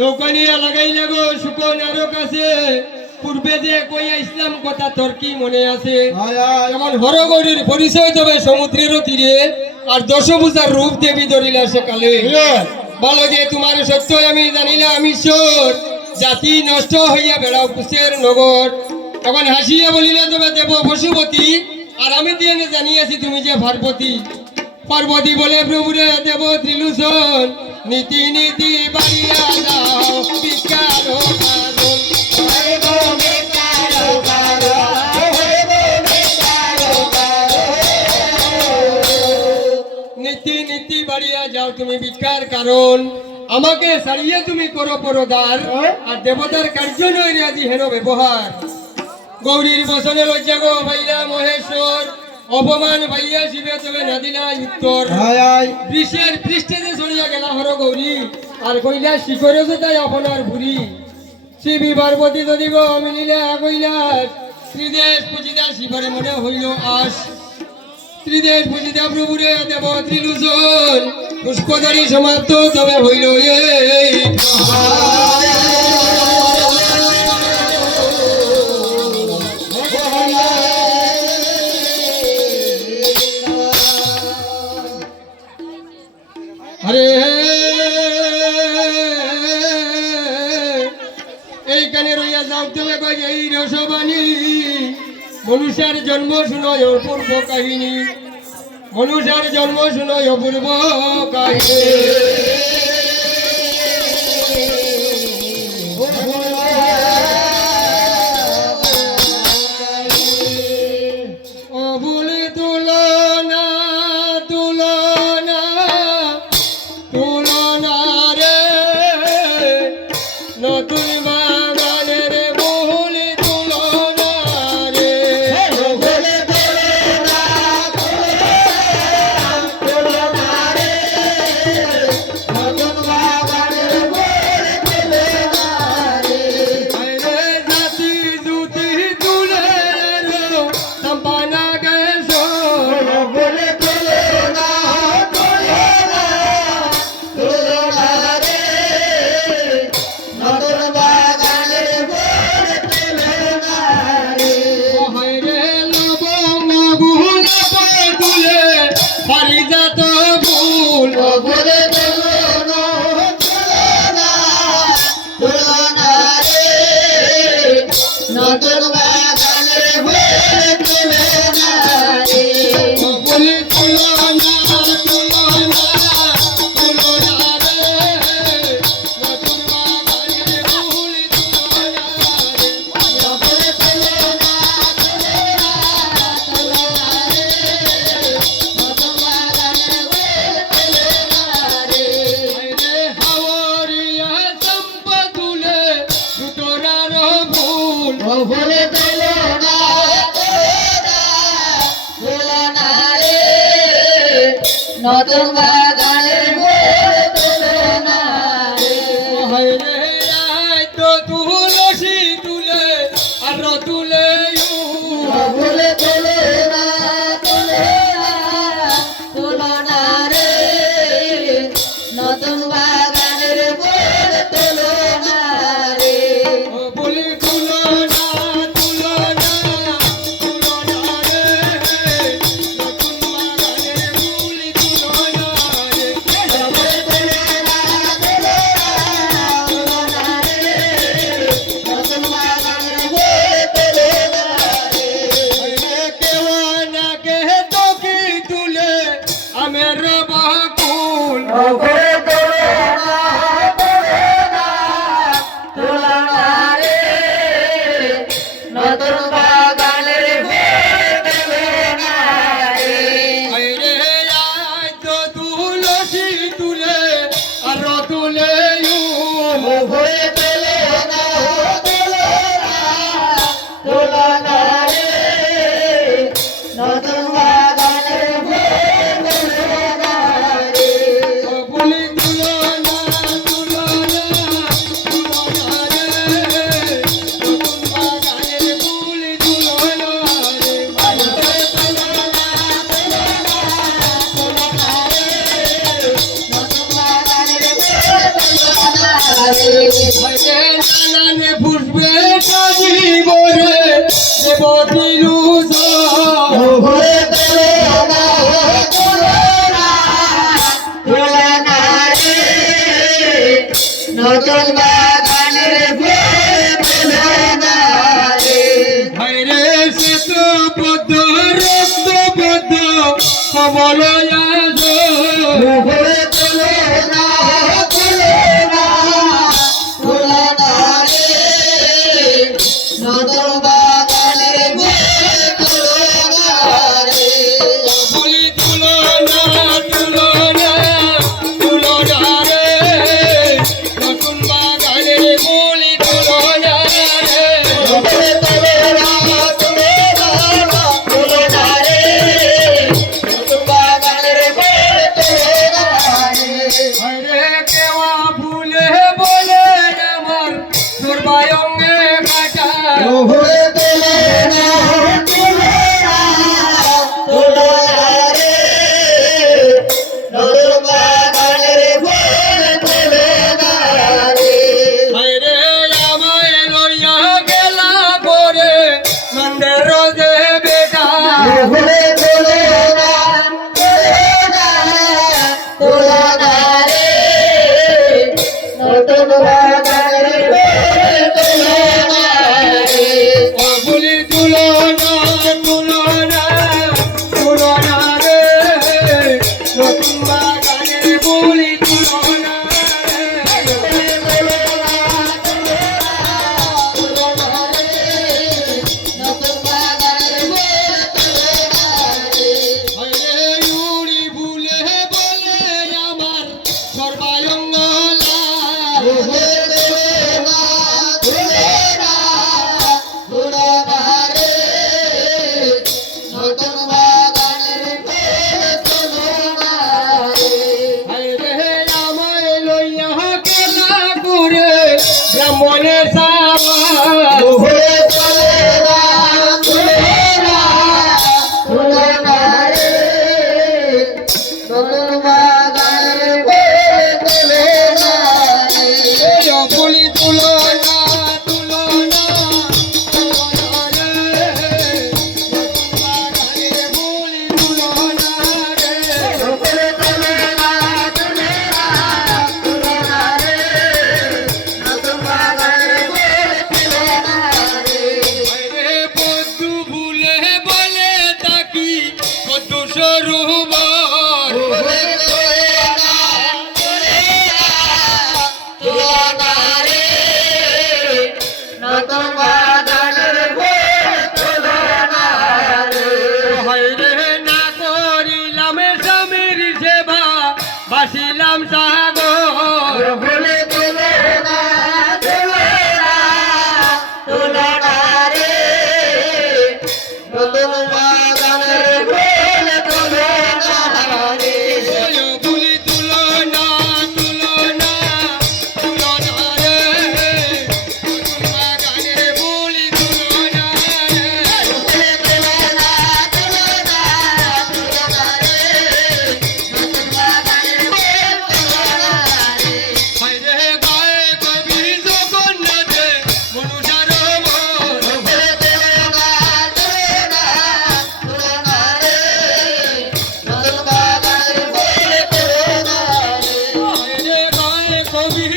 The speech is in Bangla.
নৌকানিয়া লাগাই লাগো সুকন আরো কাছে পূর্বে যে কই ইসলাম কথা তোর কি মনে আছে? যেমন হরগৌরীর পরিচয় তবে সমুদ্রের তীরে আর দশভূজার রূপ দেবী ধরিলা সেকালে। বলো যে তোমার সত্য আমি জানিলাম ঈশ্বর, জাতি নষ্ট হইয়া বেড়াও কুশের নগর। তখন হাসিয়া বলিলে তবে দেব পশুপতি, আর আমি দিয়ে জানিয়েছি তুমি যে পার্বতী। পার্বতী বলে প্রভুরে দেব ত্রিলোচন, নীতি নীতি বাড়িয়া দাও বিকার নীতি নীতি বাড়িয়া যাও তুমি বিকার কারণ, আমাকে ছাড়িয়ে তুমি করো পরদার, আর দেবতার কার্য নয় আজি হেন ব্যবহার। গৌরীর বসনে লজ্জা গো ভাইয়া মহেশ্বর, অপমান ভাইয়া শিবে তবে না দিলা উত্তর। বৃষের পৃষ্ঠে যে সরিয়া গেলা হর গৌরী, আর কইলা শিখরে যে তাই আপনার ভুরি। শিবী পার্বতী যদি গো মিলিলা কৈলাস, ত্রিদেশ পূজিতা শিবরে মনে হইল আস। ত্রিদেশ পূজিতা প্রভুরে দেব ত্রিলোচন, পুষ্পধারী সমাপ্ত তবে হইল এই। আরে এইখানে রইয়া যাও তুমি কই এই রসবাণী, মনুষ্যের জন্ম শুনয় অপূর্ব কাহিনী, মনুষ্যের জন্ম শুনয় অপূর্ব কাহিনী। নতুন বাগানের তুলনা তো তুলসী তুলে আর তুলে তুলনা রে, নতুন বাগানের তুলনা রে। বলি তুলনা তুলনা তুলনা রে, নতুন বাগানের বলি তুলনা রে। নতুন বাগানের তুলনা রে। কেউ না কে তো কি তুলে আমের বাকুল হইতে নানানে পুষ্পে সাজিব রে দেবতীর নতুন বাগানের ভাইরে শ্বেত পদ্ম রক্ত পদ্ম কমল নতুন বাগানের বলি তুলনা তুলনা তুলনা রে নতুন বাগানের বলি তুলনা রে হরে কেওয়া ফুলে বলে আমার দুর্বায়ঙ্গে কাটা হরে আমায় লইয়া গেলা করে নন্দের রোজে বেটা ও বলি তুলনা তুলনা তুলনা রে নতুন বাগানের বলি তুলনা হরে উড়ি ভুলে বলে আমার সর্বায়ঙ্গ হরে আমায় লইয়া কেলা করে ব্রাহ্মণের সাবা বলি তুলনা তুলনা তুলনা রে নতুন বাগানের বলি তুলনা রে হরে পদ্মু ভুলে বলে তাকি পদ্মু সরোবর হরে না করিলাম স্বামীর সেবা বাসিলাম সাগর বলি তুলনা তুলনা তুলনা রে নতুন বাগানের বলি তুলনা রে হরে গায়ে কবি জগন্নাথে মনুষার মন হরে গায়ে কবি